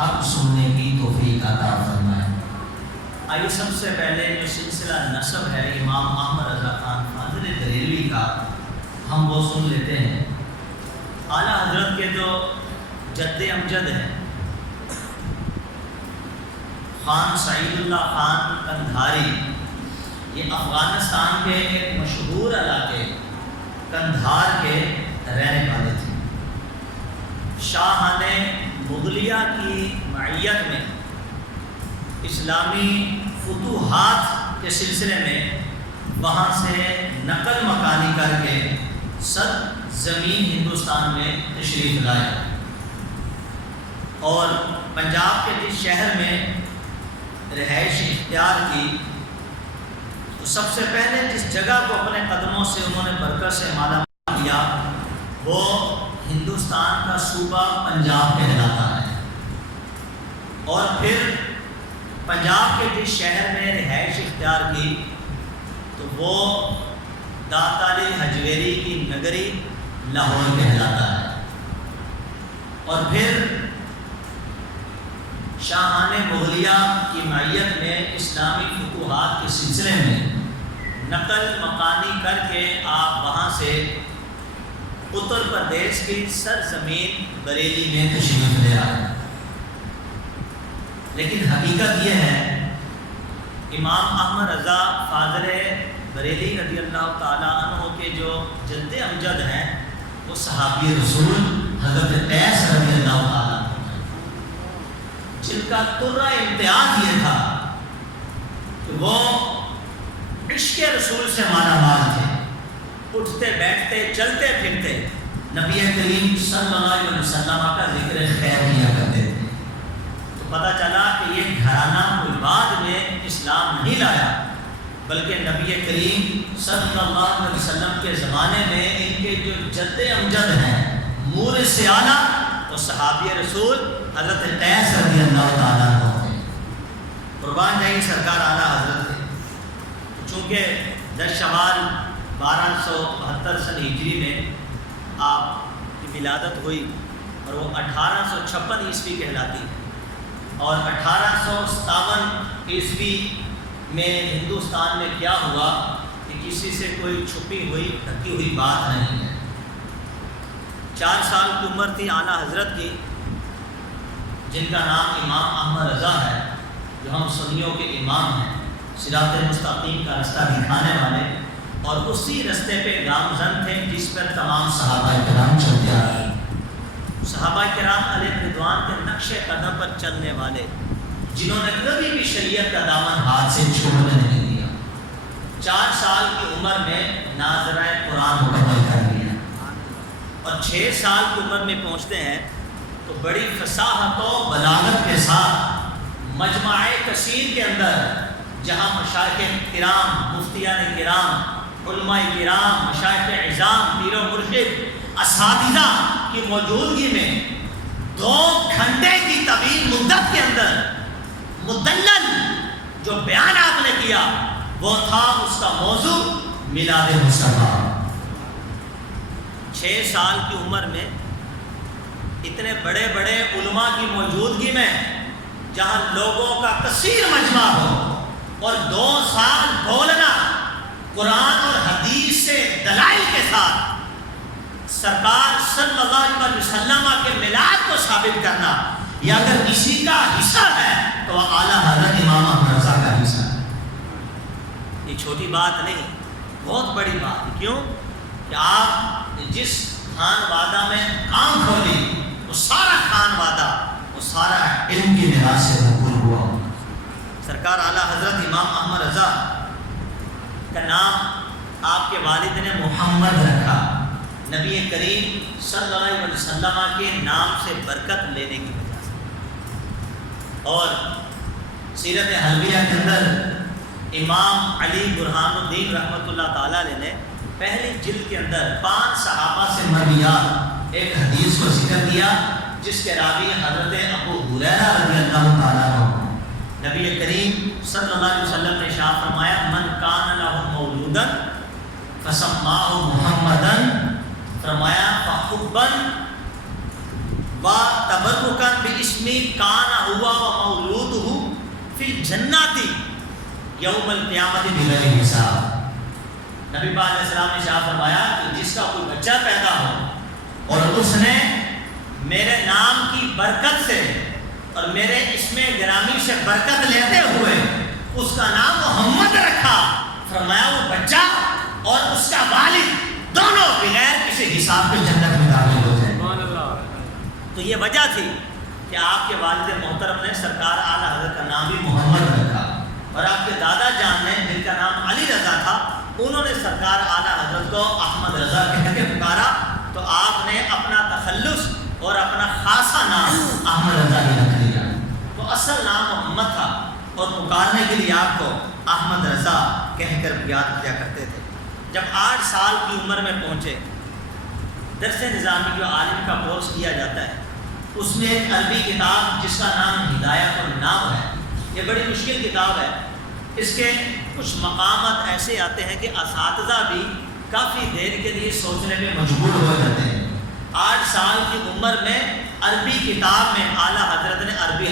حق سننے کی توفیق عطا فرمائے۔ آئیے سب سے پہلے جو سلسلہ نسب ہے امام احمد رضا خان فاضل بریلوی کا، ہم وہ سن لیتے ہیں۔ اعلیٰ حضرت کے جو جد امجد ہیں خان سعید اللہ خان قندھاری، یہ افغانستان کے ایک مشہور علاقے قندھار کے رہنے والے تھے۔ شاہان مغلیہ کی معیت میں اسلامی فتوحات کے سلسلے میں وہاں سے نقل مکانی کر کے زمین ہندوستان میں تشریف لائے اور پنجاب کے جس شہر میں رہائش اختیار کی، تو سب سے پہلے جس جگہ کو اپنے قدموں سے انہوں نے برکت سے مالا مال کیا وہ ہندوستان کا صوبہ پنجاب کہلاتا ہے۔ اور پھر پنجاب کے جس شہر میں رہائش اختیار کی تو وہ داتا علی حجویری کی نگری لاہور کہلاتا ہے۔ اور پھر شاہان مغلیہ کی معیت میں اسلامی فتوحات کے سلسلے میں نقل مکانی کر کے آپ وہاں سے اتر پردیش کی سرزمین بریلی میں تشریف لے آئے۔ لیکن حقیقت یہ ہے امام احمد رضا فاضل بریلی رضی اللہ تعالیٰ عنہ کے جو جد امجد ہیں وہ صحابی رسول حضرت قیس رضی اللہ تعالیٰ عنہ، جن کا ترہ امتیاز یہ تھا کہ وہ عشق رسول سے مالا مال تھے، اٹھتے بیٹھتے چلتے پھرتے نبی کریم صلی اللہ علیہ وسلم کا ذکر خیر کیا کرتے تھے۔ تو پتہ چلا کہ یہ گھرانہ کوئی بعد میں اسلام نہیں لایا، بلکہ نبی کریم صلی اللہ علیہ وسلم کے زمانے میں ان کے جو جد امجد ہیں مور سے اعلیٰ وہ صحابی رسول حضرت قیس رضی اللہ تعالیٰ عنہ تھے۔ قربان جائیں سرکار اعلیٰ حضرت تھے۔ چونکہ 10 شوال 1272 سن ہجری میں آپ کی ولادت ہوئی اور وہ 1856 عیسوی کہلاتی ہے، اور 1857 عیسوی میں ہندوستان میں کیا ہوا کہ کسی سے کوئی چھپی ہوئی ڈھکی ہوئی بات نہیں ہے۔ 4 سال کی عمر تھی اعلیٰ حضرت کی، جن کا نام امام احمد رضا ہے، جو ہم سنیوں کے امام ہیں، صراط مستقیم کا رستہ دکھانے والے، اور اسی رستے پہ گامزن تھے جس پر تمام صحابہ کرام چلتے آ رہے ہیں۔ صحابہ کرام علیہ رضوان کے نقش قدم پر چلنے والے، جنہوں نے کبھی بھی شریعت کا دامن ہاتھ سے چھوڑنے نہیں دیا۔ 4 سال کی عمر میں ناظرہ قرآن مکمل کر لیا، اور 6 سال کی عمر میں پہنچتے ہیں تو بڑی فصاحت و بلاغت کے ساتھ مجمع کثیر کے اندر، جہاں مشائخ کرام، مفتیان کرام، علماء کرام، مشائخ اعظام، پیر و مرشد، اساتذہ کی موجودگی میں 2 گھنٹے کی طویل مدت کے اندر مدلل جو بیان آپ نے کیا وہ تھا اس کا موضوع میلاد مصطفیٰ۔ 6 سال کی عمر میں اتنے بڑے بڑے علماء کی موجودگی میں، جہاں لوگوں کا کثیر مجمع ہو، اور 2 سال بولنا قرآن اور حدیث سے دلائل کے ساتھ سرکار صلی اللہ علیہ وسلم کے میلاد کو ثابت کرنا، یہ اگر کسی کا حصہ ہے تو وہ اعلیٰ حضرت امام احمد رضا کا حصہ ہے۔ یہ چھوٹی بات نہیں، بہت بڑی بات ہے۔ کیوں کہ آپ جس خان وادہ میں کام کھولی، وہ سارا خان وادہ، وہ سارا علم کی نگاہ سے بھرپور ہوا۔ سرکار اعلیٰ حضرت امام احمد رضا کا نام آپ کے والد نے محمد رکھا، نبی کریم صلی اللہ علیہ وسلم کے نام سے برکت لینے کی وجہ سے۔ اور سیرت حلبیہ کے اندر امام علی برہان الدین رحمۃ اللہ تعالیٰ علیہ نے پہلی جلد کے اندر 5 صحابہ سے مرویات ایک حدیث کو ذکر کیا، جس کے راوی حضرت ابو ہریرہ رضی اللہ تعالیٰ عنہ۔ نبی کریم صلی اللہ علیہ وسلم نے ارشاد فرمایا، من کان لہ مولودا فسماہ محمدن، فرمایا فحبا و تبرکا باسم اسمی کان ہوا و مولودہ فی الجنات یوم القیامت بغیر حساب. نبی پاک علیہ السلام نے ارشاد فرمایا کہ جس کا کوئی بچہ پیدا ہو اور اس نے میرے نام کی برکت سے اور میرے اسم گرامی سے برکت لیتے ہوئے اس کا نام محمد رکھا، فرمایا وہ بچہ اور اس کا والد دونوں بغیر کسی حساب کے جنت میں داخل ہو جائیں. تو یہ وجہ تھی کہ آپ کے والد محترم نے سرکار اعلیٰ حضرت کا نام بھی محمد رکھا، اور آپ کے دادا جان نے جن کا نام علی رضا تھا انہوں نے سرکار اعلیٰ حضرت کو احمد رضا کہہ کے پکارا. تو آپ نے اپنا تخلص اور اپنا خاصا نام احمد رضا ہی رکھ لیا. تو اصل نام محمد تھا اور پکارنے کے لیے آپ کو احمد رضا کہہ کر یاد کیا کرتے تھے. جب 8 سال کی عمر میں پہنچے، درس نظامی جو عالم کا کورس کیا جاتا ہے اس میں ایک عربی کتاب جس کا نام ہدایت النام ہے. یہ بڑی مشکل کتاب ہے. اس کے کچھ مقامات ایسے آتے ہیں کہ اساتذہ بھی کافی دیر کے لیے سوچنے میں مجبور ہو جاتے ہیں. 8 سال کی عمر میں عربی کتاب میں اعلیٰ حضرت نے عربی